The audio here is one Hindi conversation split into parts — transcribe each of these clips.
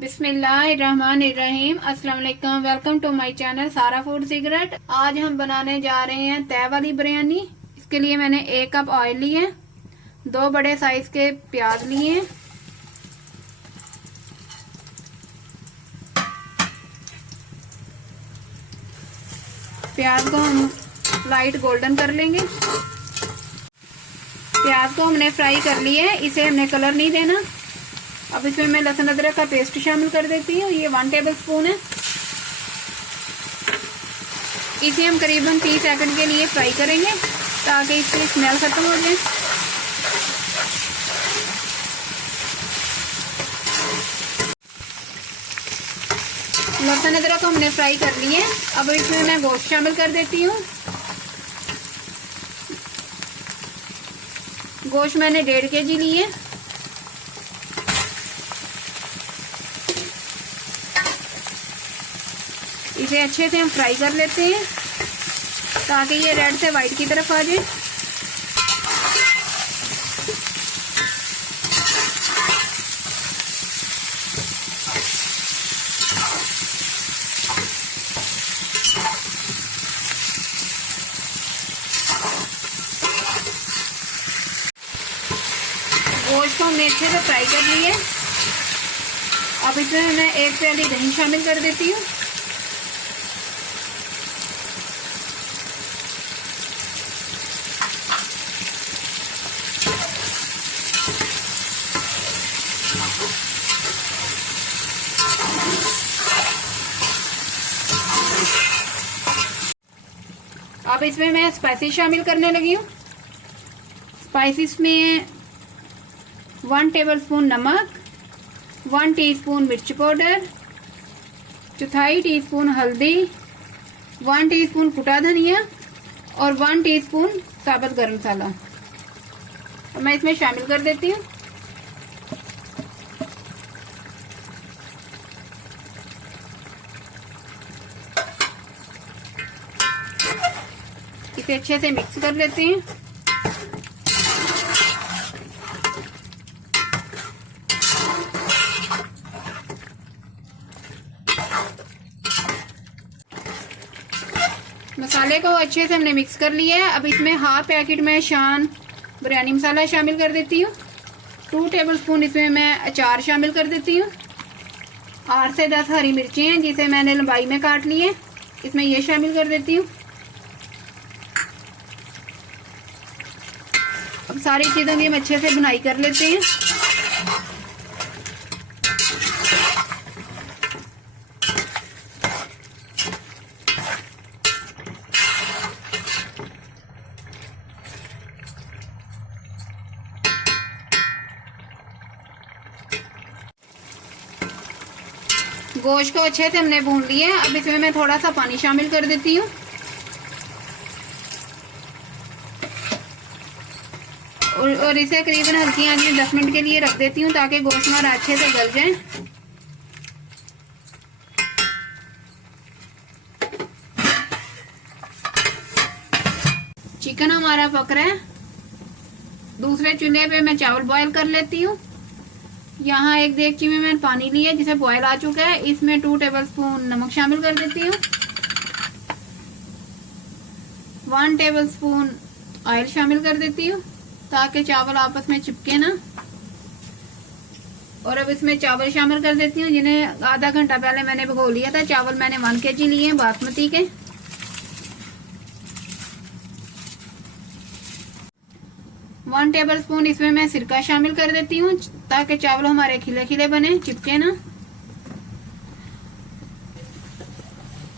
बिस्मिल्लाहिर्रहमानिर्रहीम। अस्सलाम वालेकुम। वेलकम टू माय चैनल सारा फूड सीक्रेट। आज हम बनाने जा रहे हैं तय वाली बिरयानी। इसके लिए मैंने 1 कप ऑयल लिए, 2 बड़े साइज के प्याज लिए, प्याज को हम लाइट गोल्डन कर लेंगे। प्याज को हमने फ्राई कर लिया है, इसे हमने कलर नहीं देना। अब इसमें मैं लहसुन अदरक का पेस्ट शामिल कर देती हूँ। ये 1 टेबल स्पून है। इसे हम करीबन 30 सेकंड के लिए फ्राई करेंगे ताकि इसकी स्मेल खत्म हो जाए। लहसुन अदरक को हमने फ्राई कर लिए। अब इसमें मैं गोश्त शामिल कर देती हूँ। गोश्त मैंने 1.5 kg लिए। इसे अच्छे से हम फ्राई कर लेते हैं ताकि ये रेड से वाइट की तरफ आ जाए। गोश्त को हमने अच्छे से फ्राई कर लिए। अब इसमें मैं 1 प्याली दही शामिल कर देती हूँ। अब इसमें मैं स्पाइसेस शामिल करने लगी हूँ। स्पाइसेस में 1 टेबलस्पून नमक, 1 टीस्पून मिर्च पाउडर, 1/4 टीस्पून हल्दी, 1 टीस्पून कुटा धनिया और 1 टीस्पून साबुत गरम मसाला। अब मैं इसमें शामिल कर देती हूँ। इसे अच्छे से मिक्स कर लेते हैं। मसाले को अच्छे से हमने मिक्स कर लिया है। अब इसमें 1/2 पैकेट में शान बिरयानी मसाला शामिल कर देती हूँ। 2 टेबलस्पून इसमें मैं अचार शामिल कर देती हूँ। 8 से 10 हरी मिर्ची हैं जिसे मैंने लंबाई में काट ली है, इसमें ये शामिल कर देती हूँ। अब सारी चीज़ों की हम अच्छे से भुनाई कर लेते हैं। गोश्त को अच्छे से हमने भून लिया है। अब इसमें मैं थोड़ा सा पानी शामिल कर देती हूँ और इसे करीबन हल्की आंच में 10 मिनट के लिए रख देती हूँ ताकि गोश्त हमारा अच्छे से गल जाए। चिकन हमारा पक रहा है। दूसरे चूल्हे पे मैं चावल बॉईल कर लेती हूँ। यहाँ एक देगची में मैंने पानी लिया जिसे बॉईल आ चुका है। इसमें 2 टेबलस्पून नमक शामिल कर देती हूँ। 1 टेबलस्पून ऑयल शामिल कर देती हूँ ताकि चावल आपस में चिपके ना। और अब इसमें चावल शामिल कर देती हूँ जिन्हें आधा घंटा पहले मैंने भिगो लिया था। चावल मैंने 1 kg लिए हैं बासमती के। वन टेबलस्पून इसमें मैं सिरका शामिल कर देती हूँ ताकि चावल हमारे खिले खिले बने, चिपके ना।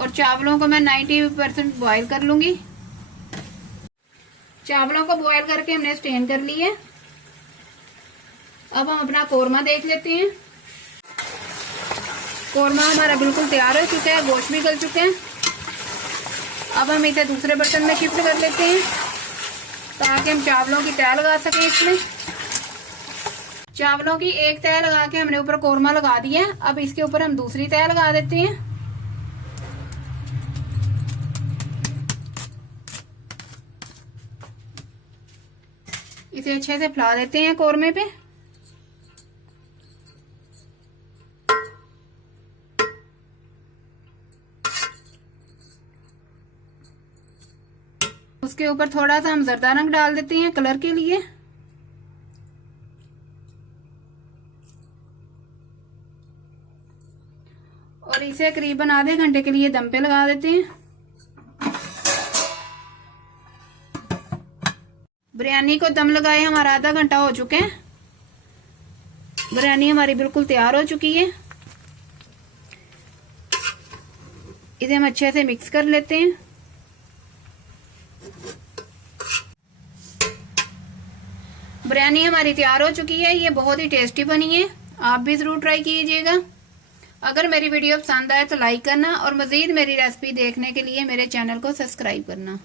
और चावलों को मैं 90% बॉईल कर लूंगी। चावलों को बॉईल करके हमने स्टेन कर लिया है। अब हम अपना कोरमा देख लेते हैं। कोरमा हमारा बिल्कुल तैयार हो चुका है, गोश्त भी गल चुके हैं। अब हम इसे दूसरे बर्तन में शिफ्ट कर लेते हैं ताकि हम चावलों की तह लगा सकें। इसमें चावलों की एक तह लगा के हमने ऊपर कोरमा लगा दिया है। अब इसके ऊपर हम दूसरी तह लगा देते हैं। इसे अच्छे से फैला देते हैं कोरमे पे। इसके ऊपर थोड़ा सा हम जर्दा रंग डाल देते हैं कलर के लिए। और इसे करीबन आधे घंटे के लिए दम पे लगा देते हैं। बिरयानी को दम लगाए हमारा आधा घंटा हो चुके हैं। बिरयानी हमारी बिल्कुल तैयार हो चुकी है। इसे हम अच्छे से मिक्स कर लेते हैं। बिरयानी हमारी तैयार हो चुकी है। ये बहुत ही टेस्टी बनी है, आप भी जरूर ट्राई कीजिएगा। अगर मेरी वीडियो पसंद आए तो लाइक करना और मजीद मेरी रेसिपी देखने के लिए मेरे चैनल को सब्सक्राइब करना।